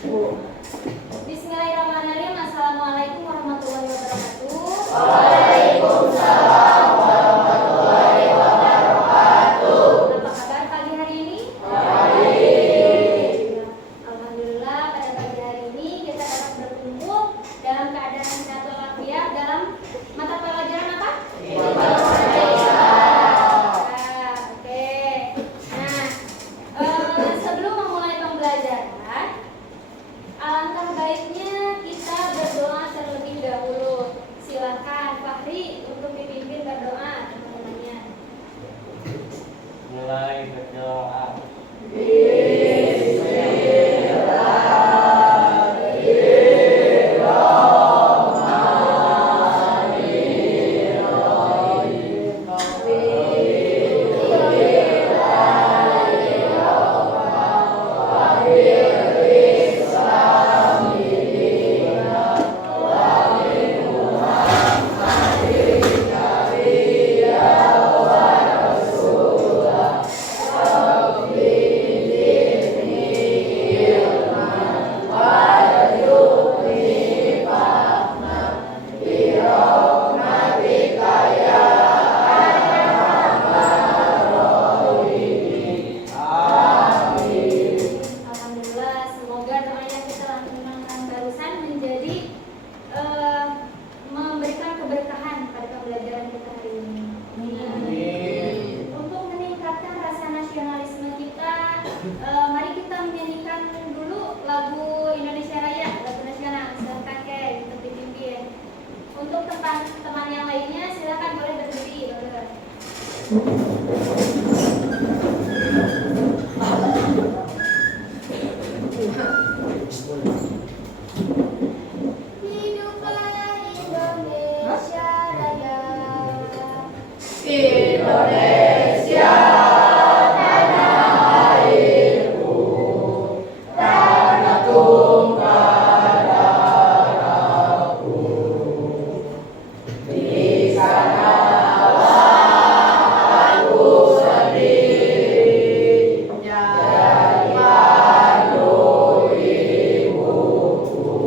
Bismillahirrahmanirrahim. Assalamualaikum warahmatullahi wabarakatuh. Waalaikumsalam warahmatullahi wabarakatuh. Apa kabar pagi hari ini? Baik. Alhamdulillah pada pagi hari ini kita dapat berkumpul dalam keadaan sehat walafiat dalam mata pelajaran apa? Oke. Nah, sebelum memulai pembelajaran, alangkah baiknya kita berdoa terlebih dahulu. Silakan Fahri untuk dipimpin berdoa teman-temannya. Mulai berdoa. Alhamdulillah, semoga doa yang kita lakukan barusan menjadi memberikan keberkahan pada pembelajaran kita hari ini. Untuk meningkatkan rasa nasionalisme kita, mari kita menyanyikan dulu lagu Indonesia Raya, lagu nasional. Silakan Kay untuk dipimpin. Untuk teman-teman yang lainnya silakan boleh berdiri. Hiduplah Indonesia Raya. Indonesia tanah airku, tanah tumpah darahku. Di sanalah aku sendiri jadi pandu ibuku.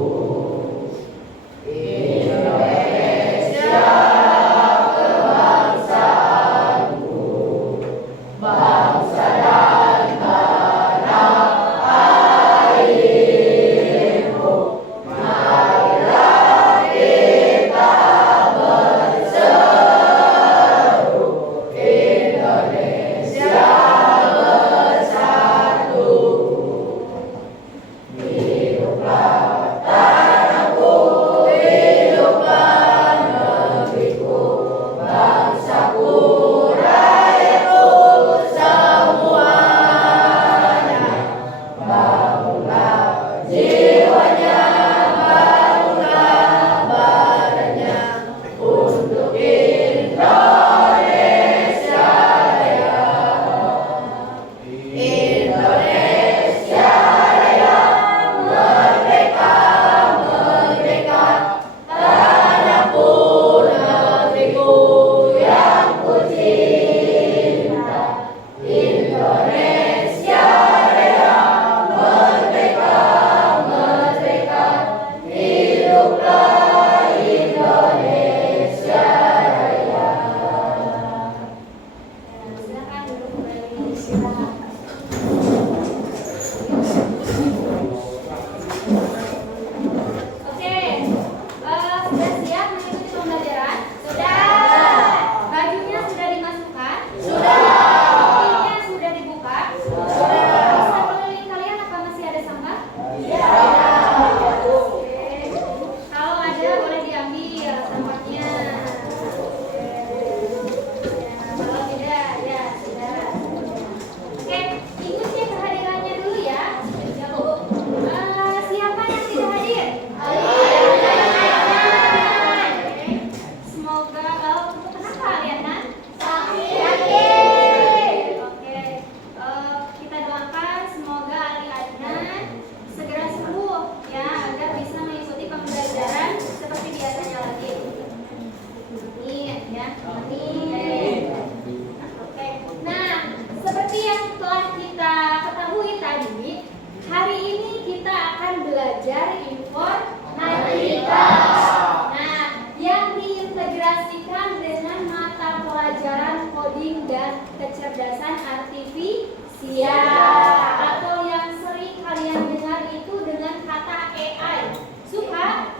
Siap. Atau yang sering kalian dengar itu dengan kata AI. Suka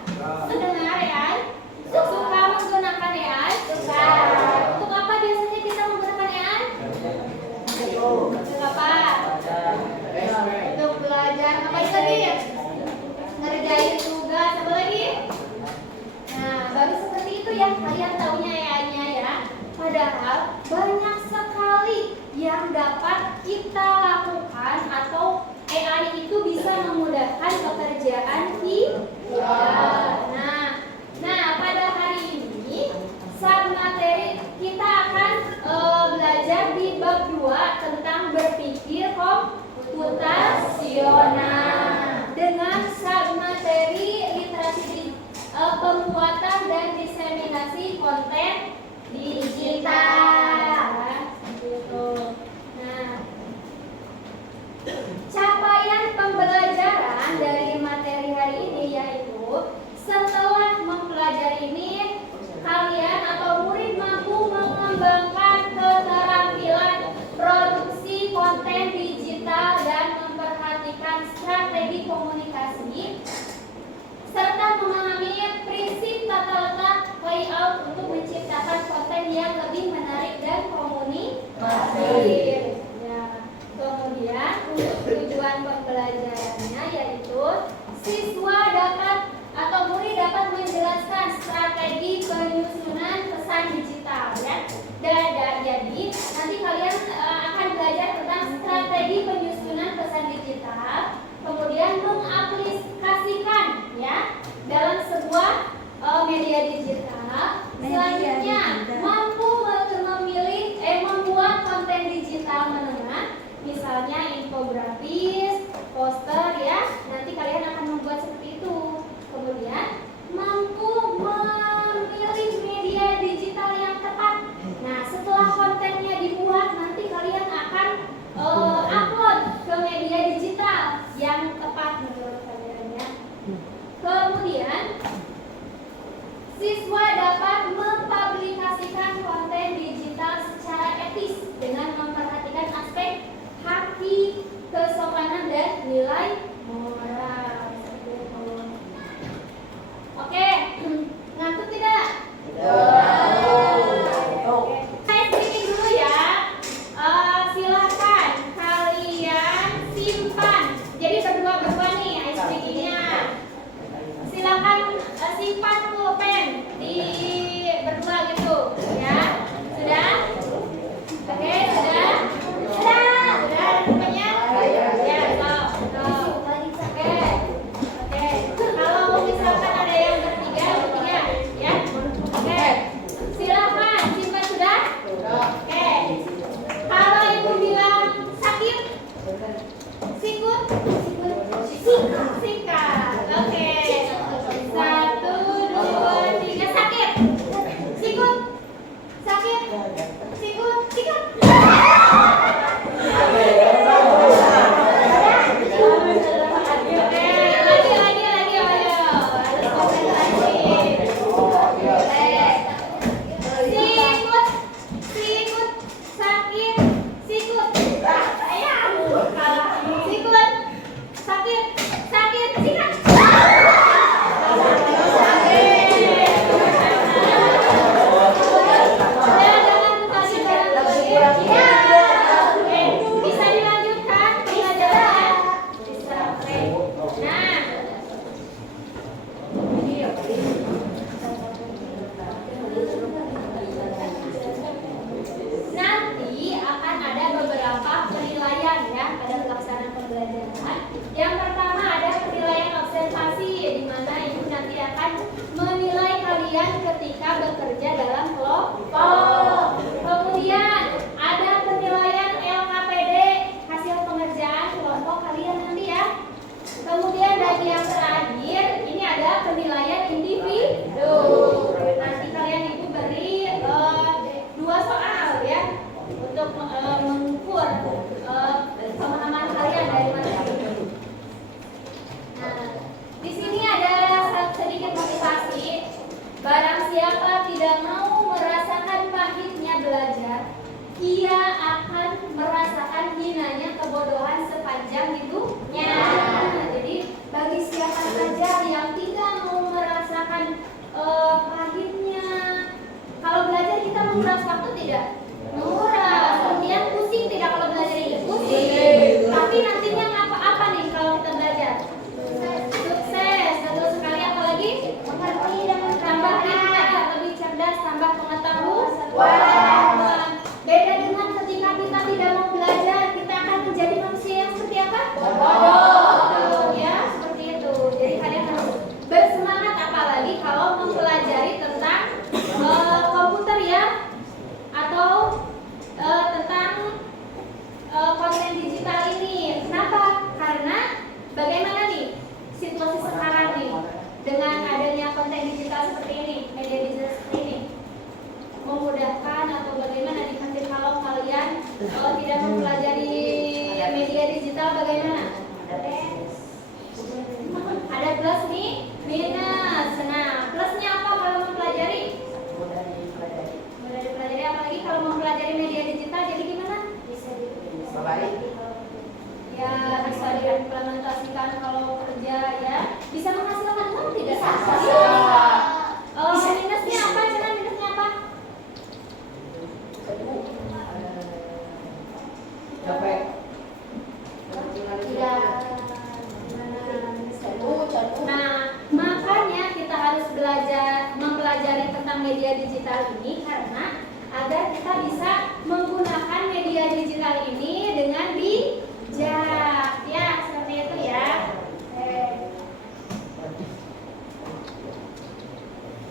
mendengar AI? Suka menggunakan AI? Suka. Untuk apa biasanya kita menggunakan AI? Untuk apa? Untuk belajar. Apa lagi? Ngerjain tugas. Apa lagi? Nah, baru seperti itu ya. Kalian taunya AI-nya ya. Padahal banyak sekali yang dapat kita lakukan atau AI itu bisa memudahkan pekerjaan kita. Nah, pada hari ini submateri kita akan belajar di bab 2 tentang berpikir komputasional dengan submateri literasi pembuatan dan diseminasi konten digital. Gitu. Nah, capaian pembelajaran dari materi hari ini yaitu setelah mempelajari ini kalian atau murid mampu mengembangkan keterampilan produksi konten digital dan memperhatikan strategi komunikasi serta memahami prinsip tata letak layout untuk menciptakan konten yang lebih menarik dan komunikatif. Ya. Kemudian untuk tujuan pembelajarannya yaitu siswa dapat atau murid dapat menjelaskan strategi penyusunan pesan digital ya. Dan jadi nanti kalian akan belajar tentang strategi penyusunan pesan digital, kemudian mengaplikasikan ya dalam sebuah media digital. Selanjutnya mampu memilih membuat konten digital menengah, misalnya infografis, poster ya. Nanti kalian akan membuat seperti itu. Kemudian mampu memilih media digital yang tepat. Nah, setelah kontennya dibuat, nanti kalian akan upload ke media digital yang tepat menurut kalian ya. Kemudian siswa dapat mempublikasikan konten digital secara etis dengan memperhatikan aspek haki, kesopanan dan nilai moral. Oke, ngantuk tidak? Oke. Saya sedikit dulu ya. Silakan kalian simpan. Jadi berdua nih ice speakingnya. Silakan simpan pulpen di berdua gitu ya. Sudah? Oke, sudah? Sudah pulpennya? Ya, stop. Oke. Kalau misalkan ada yang bertiga ya. Oke. Silakan simpan sudah? Oke. Kalau ibu bilang sakit, sikut, sikat. Oke. 1, 2, 3 sakit. Sikut. Sakit. Sikut, sikat. Lagi, ayo. Sikut, sakit, sikut. Sikut, sakit, sikat. Bisa dilanjutkan pelajaran? Bisa. Nah, nanti akan ada beberapa penilaian ya pada pelaksanaan pembelajaran. Yang pertama ada penilaian observasi, di mana ibu nanti akan menilai kalian ketika bekerja dalam kelompok. Kemudian ada penilaian LKPD, hasil pengerjaan kelompok kalian nanti ya. Kemudian dan yang terakhir ini ada penilaian individu. Nanti kalian ibu beri 2 soal ya untuk mengukur pemahaman kalian dari materi ini. Nah, di sini ada sedikit motivasi. Barang siapa tidak mau merasakan pahitnya belajar, ia akan merasakan hinanya kebodohan sepanjang hidupnya. Jadi bagi siapa saja yang tidak mau merasakan pahitnya, kalau belajar kita menguras waktu tidak? Menguras. Kemudian pusing tidak kalau belajar ini? Pusing. Tapi nantinya apa nih kalau kita belajar? Sukses. Betul sekali. Apalagi mengerti dan tambah pintar, lebih cerdas, tambah pengetahuan. Beda dengan ketika kita tidak mau belajar, kita akan menjadi manusia yang seperti apa? Bodoh. Ya, seperti itu. Jadi kalian harus bersemangat, apalagi kalau mempelajari tentang komputer ya, atau tentang konten digital ini. Kenapa? Karena bagaimana nih situasi sekarang nih dengan adanya konten digital seperti ini, media digital seperti ini, memudahkan atau bagaimana nih kalau kalian tidak mempelajari media digital bagaimana? Ada plus nih, minus. Nah, plusnya apa kalau mempelajari? Mudah dipelajari, apalagi kalau mempelajari media digital jadi gimana? Bisa ya, bisa diimplementasikan kalau kerja ya. Bisa menghasilkan uang tidak? Bisa. Minusnya apa? Minusnya apa? Capek. Nah, makanya kita harus mempelajari tentang media digital ini karena agar kita bisa menggunakan media digital ini dengan bijak. Ya, seperti itu ya.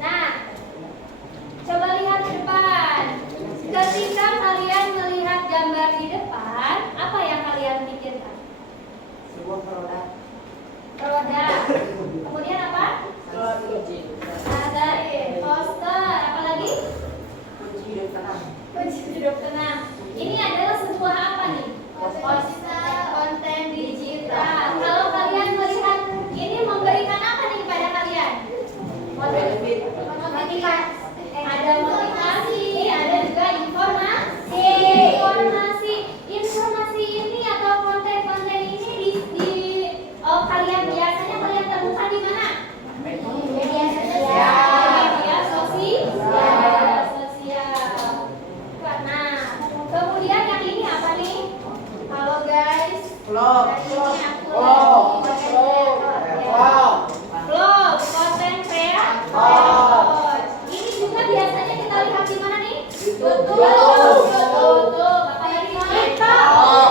Nah, coba lihat ke depan. Ketika kalian melihat gambar di depan, apa yang kalian pikirkan? Sebuah produk. Roda. Kemudian apa? Ada poster. Apa lagi? Kunci hidup tenang. Kunci hidup tenang. Ini adalah sebuah apa nih? Poster konten digital. Kalau kalian melihat ini memberikan apa nih kepada kalian? Motivasi. Ada motivasi, ada juga informasi. Informasi ini atau konten-konten ini kalian biasanya temukan di mana? Media sosial. Nah, kemudian yang ini apa nih? Halo guys. Vlog. Vlog, konten kreator. Ini juga biasanya kita lihat di mana nih? YouTube. Apalagi TikTok.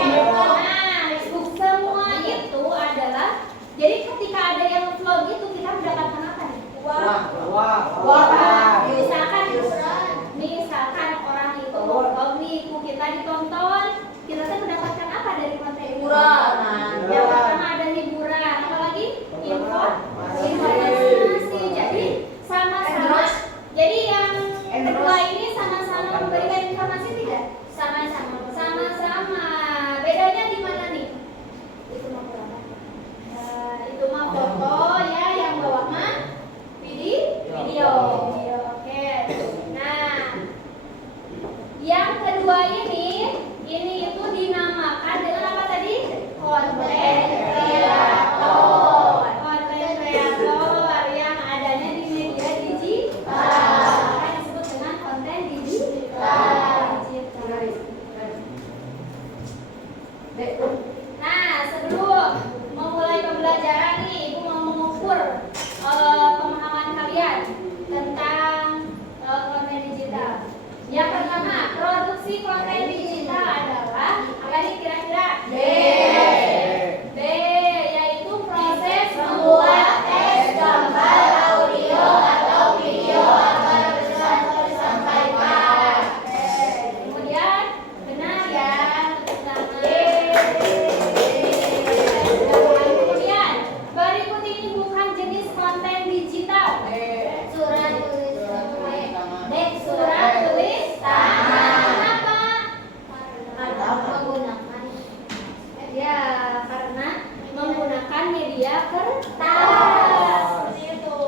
Nah, semua itu adalah, jadi ketika ada yang vlog itu kita mendapatkan apa nih? Misalkan orang itu vlog nih, kita ditonton, kita tuh mendapatkan apa dari konten itu? Yang pertama ada hiburan, apalagi informasi. Jadi sama-sama. Jadi yang kedua ini sama-sama memberikan informasi tidak? Sama-sama. Bedanya di mana nih? Itu mah foto ya, yang bawah mah video. Oke. Nah, yang kedua ini itu dinamakan dengan apa tadi? Konten kreator. Konten kreator yang adanya di media digital. Kan disebut dengan konten digital. Nah, sebelum memulai pembelajaran nih, Ibu mau mengukur pemahaman kalian tentang konten digital. Yang pertama, produksi konten digital adalah apa nih kira-kira? B, yaitu proses membuat teks, gambar, audio, atau video agar bisa disampaikan. Kemudian benar ya, tepuk tangan. Kemudian berikut ini bukan jenis konten digital. Surat tulis tangan. Kenapa? Karena menggunakan media kertas. Seperti itu.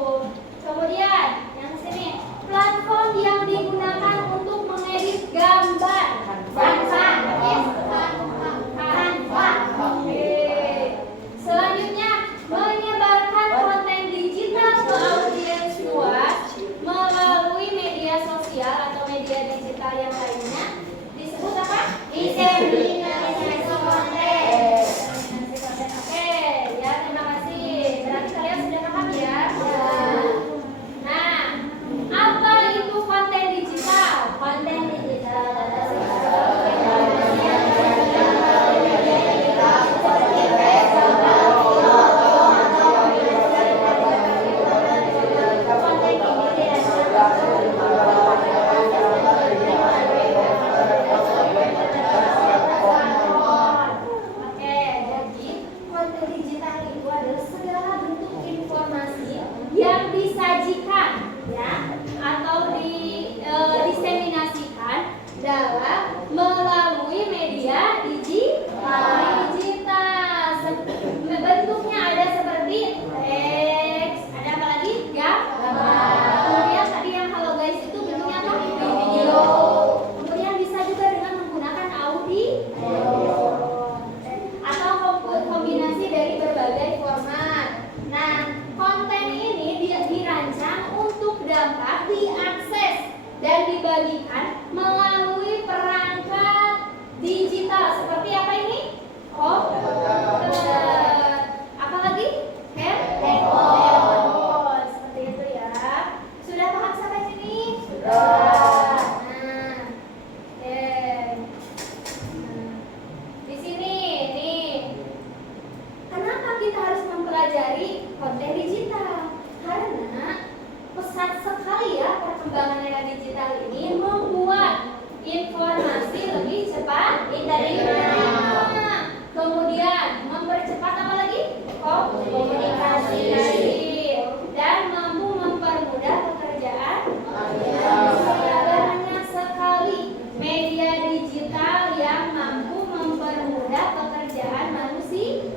Kemudian yang sini, platform yang digunakan untuk mengedit gambar. Canva. mempelajari konten digital karena pesat sekali ya perkembangan era digital ini membuat informasi lebih cepat, kemudian mempercepat apa lagi? Komunikasi dan mampu mempermudah pekerjaan. Banyak sekali media digital yang mampu mempermudah pekerjaan manusia,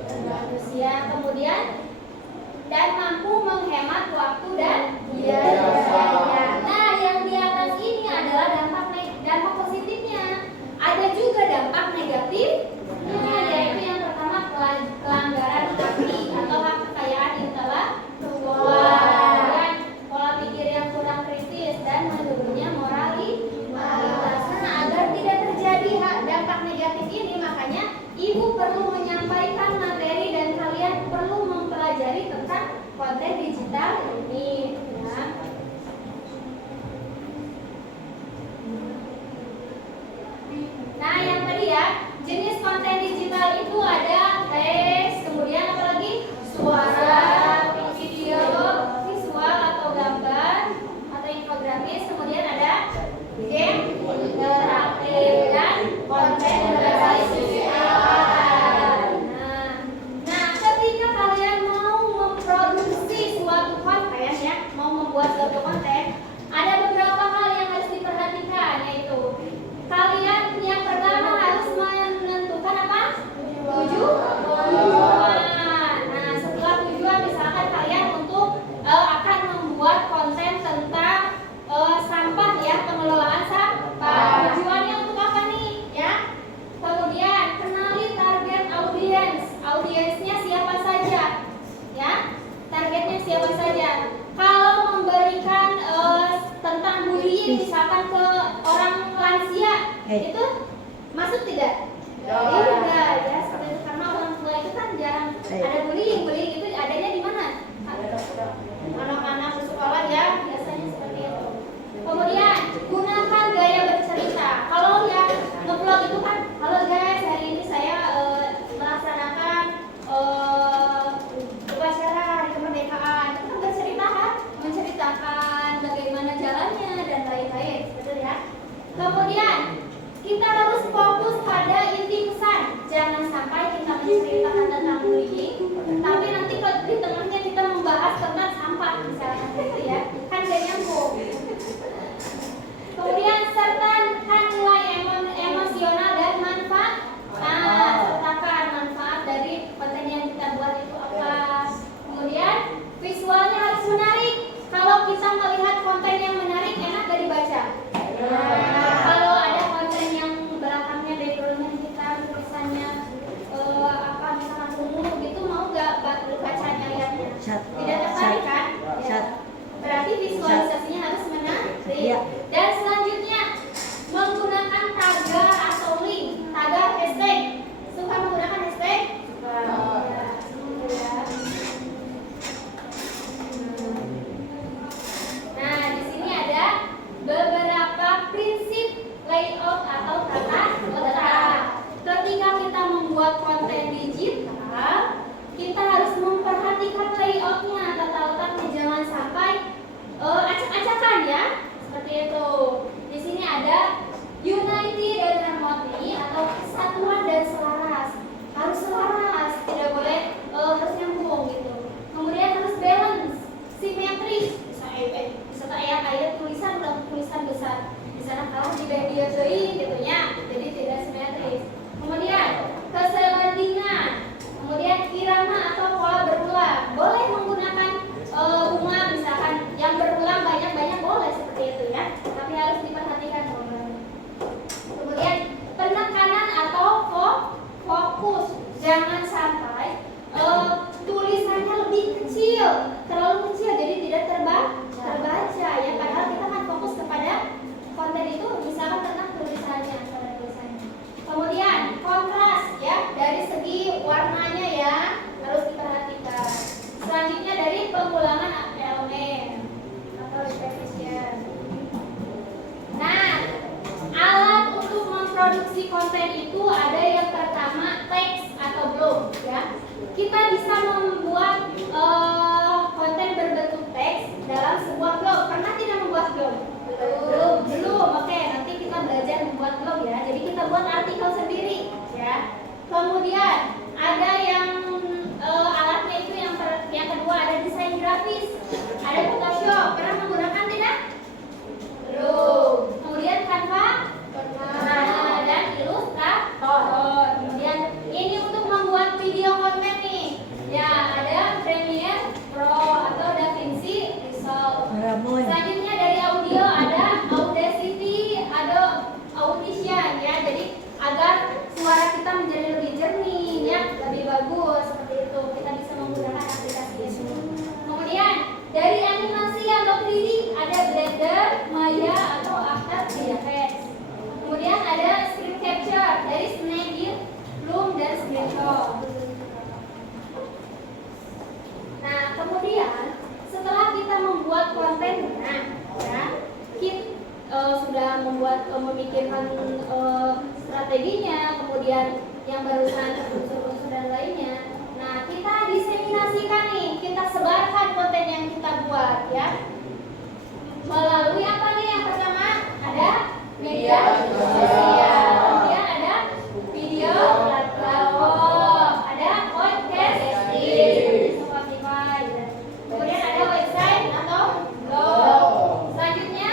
kemudian dan mampu menghemat waktu dan biaya. Nah, yang di atas ini adalah dampak positifnya. Ada juga dampak negatifnya, yaitu yang pertama pelanggaran hak kekayaan intelektual, dan pola pikir yang kurang kritis dan menurunnya moralitas. Nah, agar tidak terjadi dampak negatif ini, makanya ibu perlu menyampaikan materi dan kalian perlu mempelajari tentang konten digital ini. Nah, yang tadi ya, jenis konten digital itu ada teks, kemudian apa lagi? Suara, video, visual atau gambar atau infografis, kemudian ada game interaktif dan konten berbasis AI. Nah, ketika kalian mau memproduksi suatu konten ya, mau membuat suatu konten, ada beberapa hal yang harus diperhatikan, yaitu kalian yang pertama harus menentukan apa? Tujuan. Nah, setelah tujuan, misalkan kalian akan membuat konten tentang sampah ya, pengelolaan sampah. Tujuannya untuk apa nih? Ya. Kemudian kenali target audiens. Audiensnya siapa saja? Ya. Targetnya siapa saja? Kalau memberikan tentang bullying misalkan ke orang lansia, itu masuk tidak? Tidak ya, seperti itu, karena orang tua itu kan jarang ada bullying. Bullying itu adanya di mana? Anak-anak di sekolah ya, biasanya seperti itu. Kemudian gunakan gaya bercerita. Kalau yang nge-vlog itu kan, halo guys, hari ini saya melaksanakan upacara hari kemerdekaan. Itu kan bercerita kan, menceritakan bagaimana jalannya dan lain-lain, betul ya. Kemudian kita harus fokus pada inti pesan. Jangan sampai kita menceritakan tentang bullying, tapi nanti di tengahnya kita membahas tentang sampah misalnya, gitu ya. Kan gak nyambung. Kemudian sertakan nilai emosional dan manfaat. Nah, sertakan manfaat dari konten yang kita buat itu apa. Kemudian visualnya harus menarik. Kalau kita melihat konten yang menarik, enak gak dibaca? Nah, kalau ada konten yang belakangnya backgroundnya hitam, tulisannya apa misalkan ungu gitu, mau gak bacanya lihatnya? Tidak tertarik kan? Ya. Berarti visualisasinya harus menarik. Dan selanjutnya kita buat artikel sendiri, ya. Kemudian ada yang alatnya itu yang kedua ada desain grafis, ada Photoshop. Pernah menggunakan tidak? Belum. Kemudian Canva, nah, dan Illustrator. Kemudian ini untuk membuat video konten nih, ya ada Premiere Pro atau DaVinci Resolve. Selanjutnya dari audio ada Audacity, ada Audition, ya. Jadi agar suara kita menjadi lebih jernih, ya, lebih bagus seperti itu. Kita bisa menggunakan aplikasi ini. Kemudian dari animasi atau 3D ada Blender, Maya atau After Effects. Kemudian ada Script Capture dari Snagit, Loom dan Screenshot. Nah, kemudian setelah kita membuat kontennya, ya, kita sudah memikirkan strateginya, kemudian yang barusan unsur-unsur dan lainnya. Nah, kita diseminasikan nih, kita sebarkan konten yang kita buat, ya. Melalui apa nih? Yang pertama ada media sosial, kemudian ada video platform, ada podcast di Spotify, kemudian ada website atau blog. Selanjutnya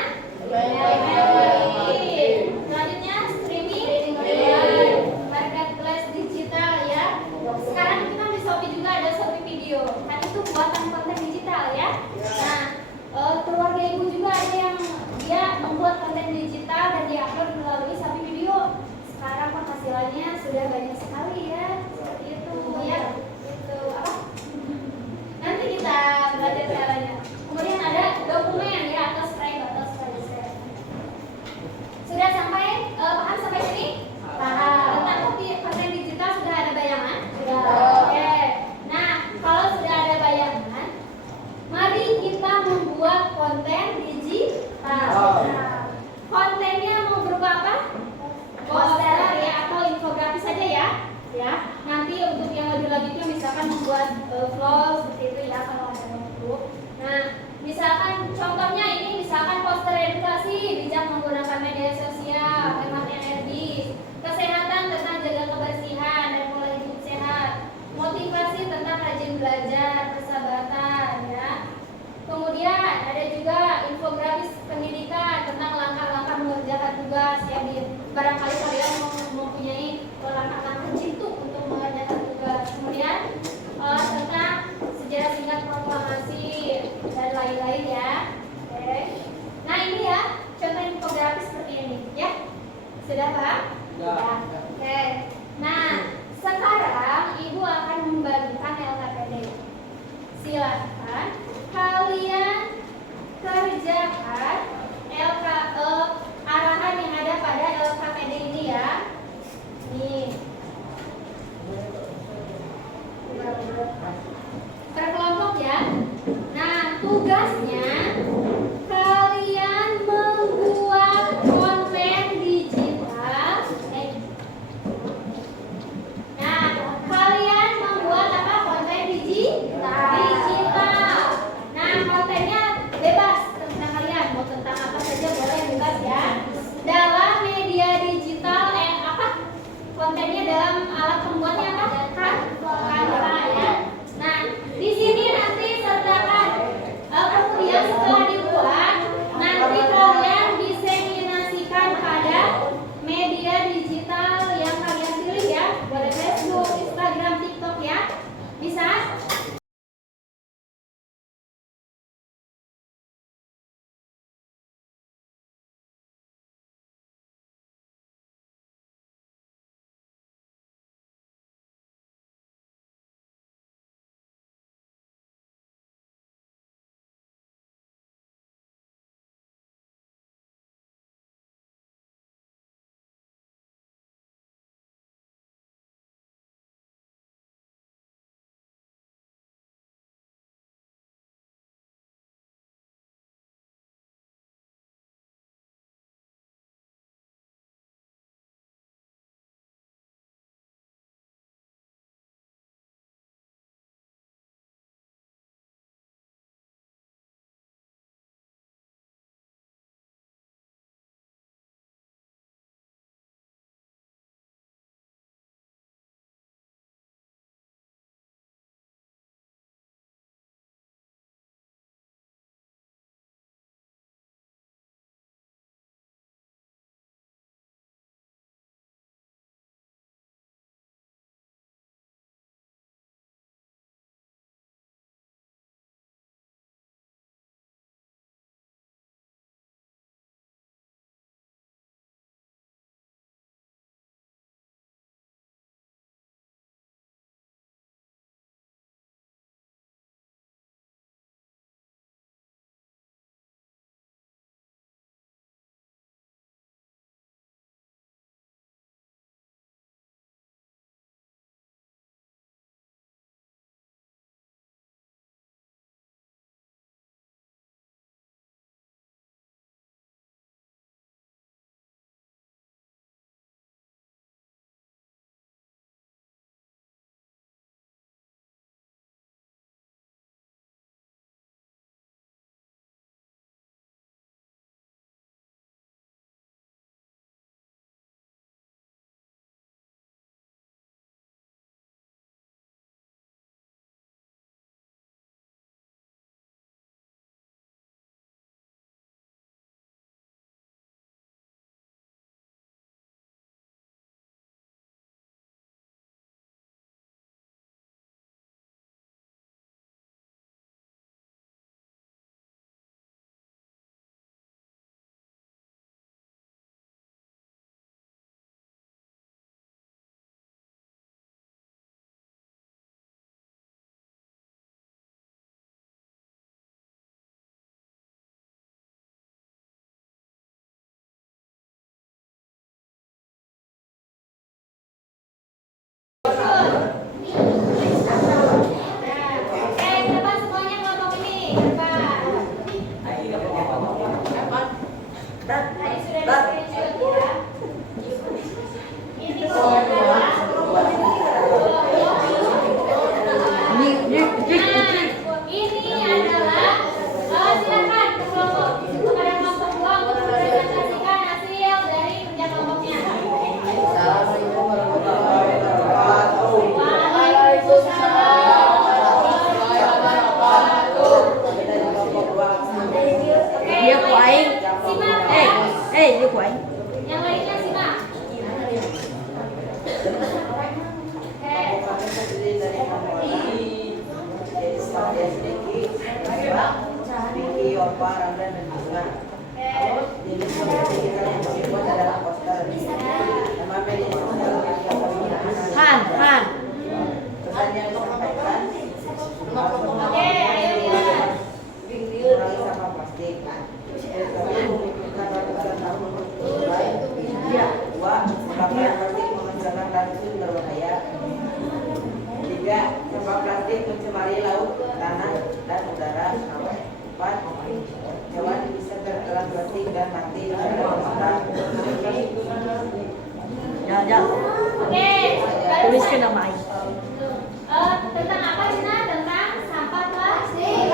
selanjutnya streaming, marketplace digital, ya. Sekarang itu kan di Shopee juga ada Shopee Video, kan itu buatan konten digital, ya. Nah, keluarga ibu juga ada yang dia membuat konten digital dan diupload melalui Shopee Video. Sekarang penghasilannya sudah banyak sekali, ya, seperti itu, ya. Itu apa? Nanti kita belajar caranya. Kemudian ada dokumen, ya, atau spreadsheet. Sudah sampai paham sampai sini? Paham. Tentang konten digital sudah ada bayangan? Sudah. Oke. Nah, kalau sudah ada bayangan, mari kita membuat konten digital. Kontennya mau berupa apa? Poster, ya, atau infografis saja, ya. Ya. Nanti untuk yang lebih lanjutnya misalkan membuat vlog seperti itu, ya, kalau ada waktu. Nah, misalkan contohnya ini misalkan poster edukasi, bijak menggunakan media sosial, hemat energi, kesehatan tentang jaga kebersihan dan pola hidup sehat, motivasi tentang rajin belajar, persahabatan, ya. Kemudian ada juga infografis pendidikan tentang langkah-langkah mengerjakan tugas, ya. Barangkali kalian mempunyai langkah-langkah jitu untuk mengerjakan tugas. Kemudian tentang sejarah singkat proklamasi dan lain-lain, ya. Oke. Nah, ini, ya, contoh infografis seperti ini, ya. Sudah, Pak? Sudah. Oke. Nah, sekarang Ibu akan membagikan LKPD. Silakan kalian kerjakan arahan yang ada pada LKPD ini, ya. Nih. Berkelompok, ya. Nah, tugasnya kalian membuat konten digital. Nah, Ya sedikit. Vicky, Opa, Ramdan, dan Bunga. Jadi sebenarnya kita yang dibuat adalah poster. Nama media sosial Han. pesan yang disampaikan. Oke, ayo lihat. Kurangi sampah plastik. Kami memikirkan ratusan tahun untuk baik. Dua, sampah plastik menghasilkan racun berbahaya. Tiga, sampah plastik mencemari laut, tanah, dan udara. Empat, hewan bisa tertelan plastik dan mati karena makan. Ya. Oke, Tuliskan nama Ai. tentang apa Cina? Tentang sampah plastik.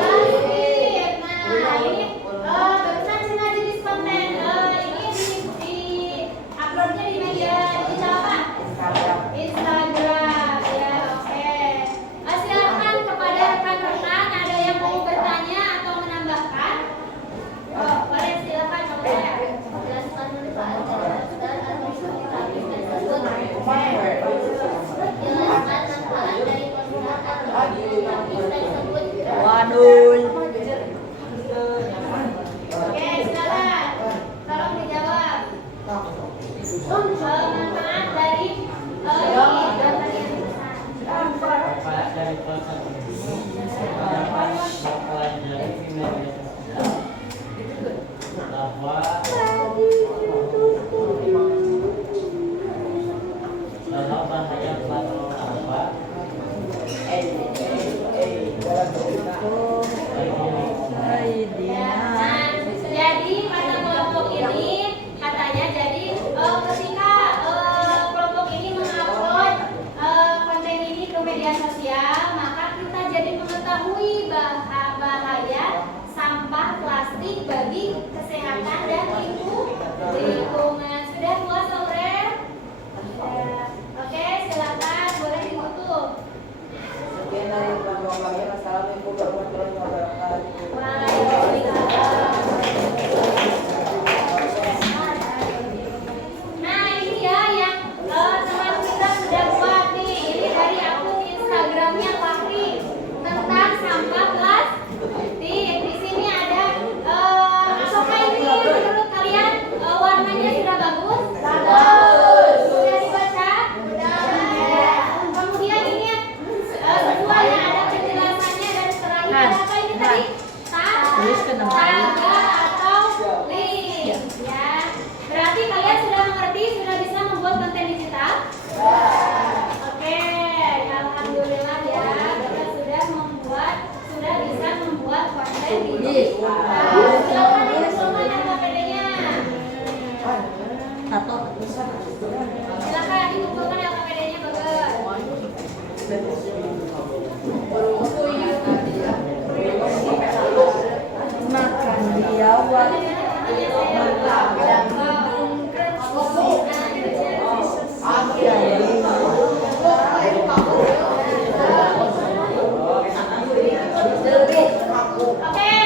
Nah, ini barusan Cina jenis konten ini di uploadnya di media digital apa? Instagram. Ya, oke. Silakan kepada rekan-rekan ada yang mau bertanya atau menambahkan. Boleh silakan boleh. Jelaskan dulu Pak. Jelaskan manfaat dari penggunaan tersebut. Waduh. Oke, silakan. Tolong dijawab. Manfaat dari ini gambar yang besar. Manfaat dari ponsel ini dapat mempelajari media sosial bahwa bahaya platform apa Nah, jadi pada kelompok ini katanya jadi ketika kelompok ini mengupload konten ini ke media sosial, maka kita jadi mengetahui bahaya sampah plastik bagi kesehatan dan lingkungan. Sudah puas Aurel? Oke, silakan boleh ditutup. Sekian dari Bang kami. Wassalamualaikum warahmatullahi wabarakatuh. Nah ini ya yang teman kita sudah buat nih. Ini dari akun Instagramnya Fakri tentang sampah plastik. Di sini ada apakah ini menurut kalian warnanya sudah bagus? Sudah dibaca? Kemudian ini sesuai ada penjelasannya dan terakhir apa ini tadi? Tuliskan nama Ai. Taga atau link ya. Berarti kalian sudah mengerti, sudah bisa membuat konten digital? Oke, alhamdulillah ya. Kita sudah bisa membuat konten digital. Silakan dikumpulkan LKPD-nya. Satu. Silakan dikumpulkan LKPD-nya Bagus. Makan biawak. Oke,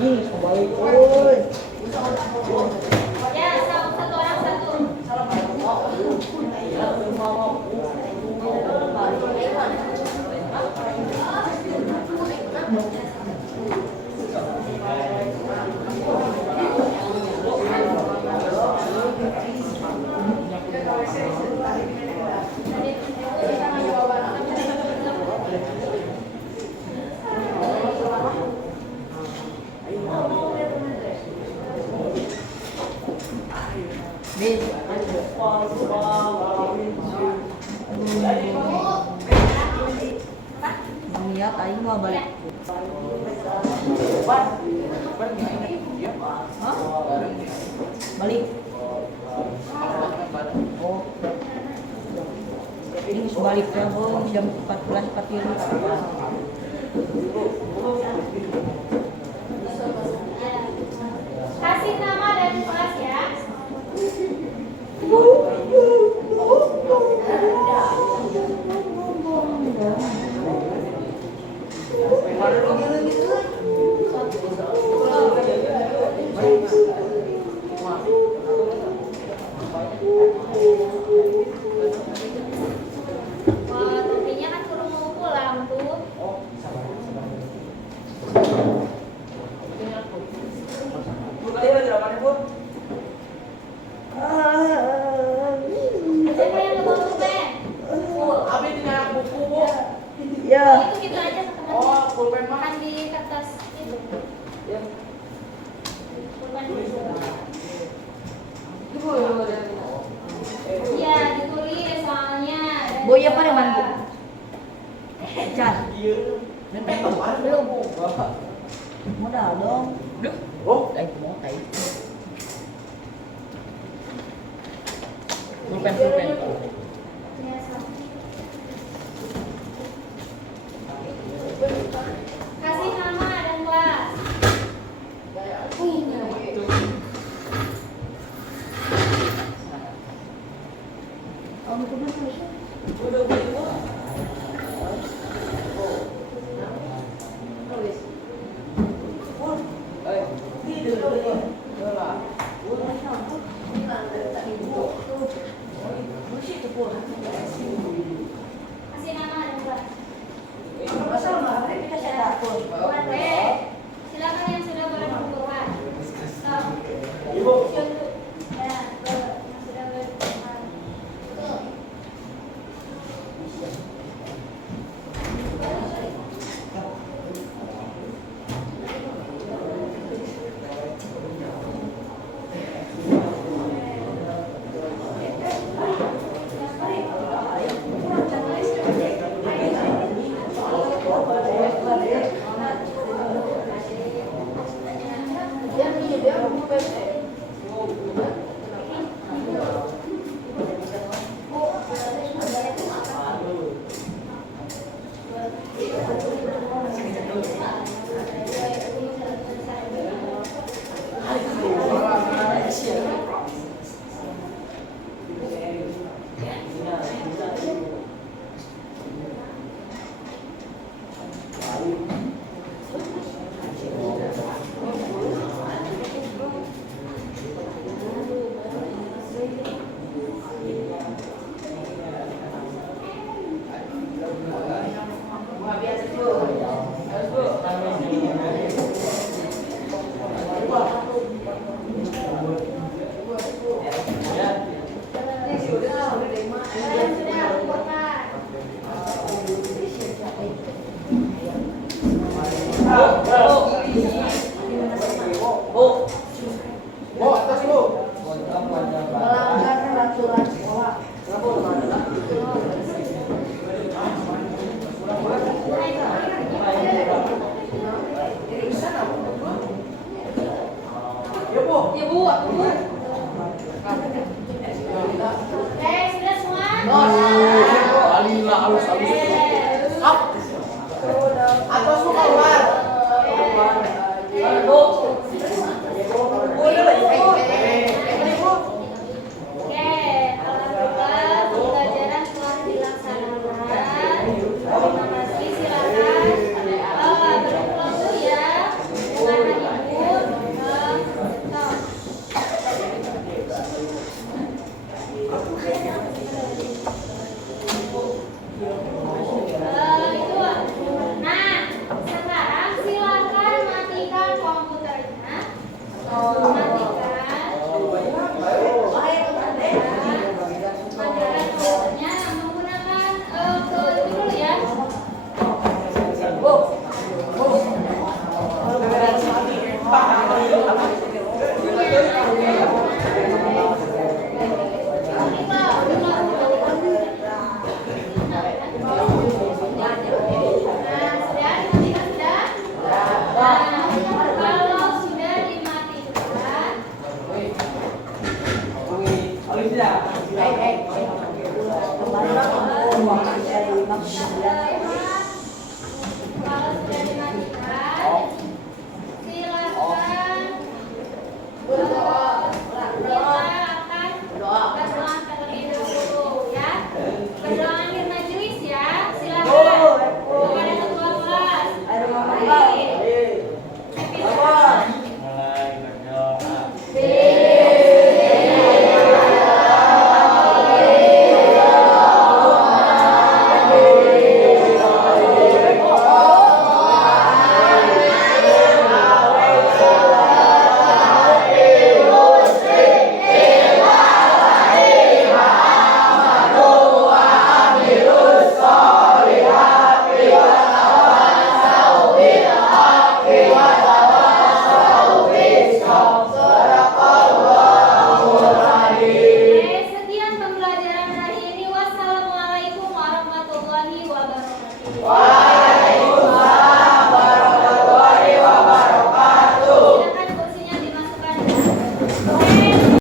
Nih, kembali. Oi. Ya, satu orang satu. Nih. Niat aing mah balik. Hah? Balik. Oh. Ini sebaliknya bang jam 14.45. Kasih nama dan kelas ya. Wah, topinya kan suruh mau pulang tuh. Siapa yang ngebawa pulpen? Ya. Itu gitu aja ke teman. Makan di kertas itu. Pulpen. Iya, ditulis soalnya. Boy apa yang mantu? Cat. Belum. Modal dong. Mau tai. Pulpen. Iya, sama. Kasih nama dan kelas. Kamu tuh Kasih nama dan kelas. Oke. Silakan yang sudah boleh mengumpulkan. Stop. Ya, yang sudah boleh mengumpulkan. Kalian sudah mengumpulkan. melanggar peraturan sekolah. Sudah semua? Oke, alhamdulillah pembelajaran telah dilaksanakan. Terima kasih, silakan berkelompok Wah.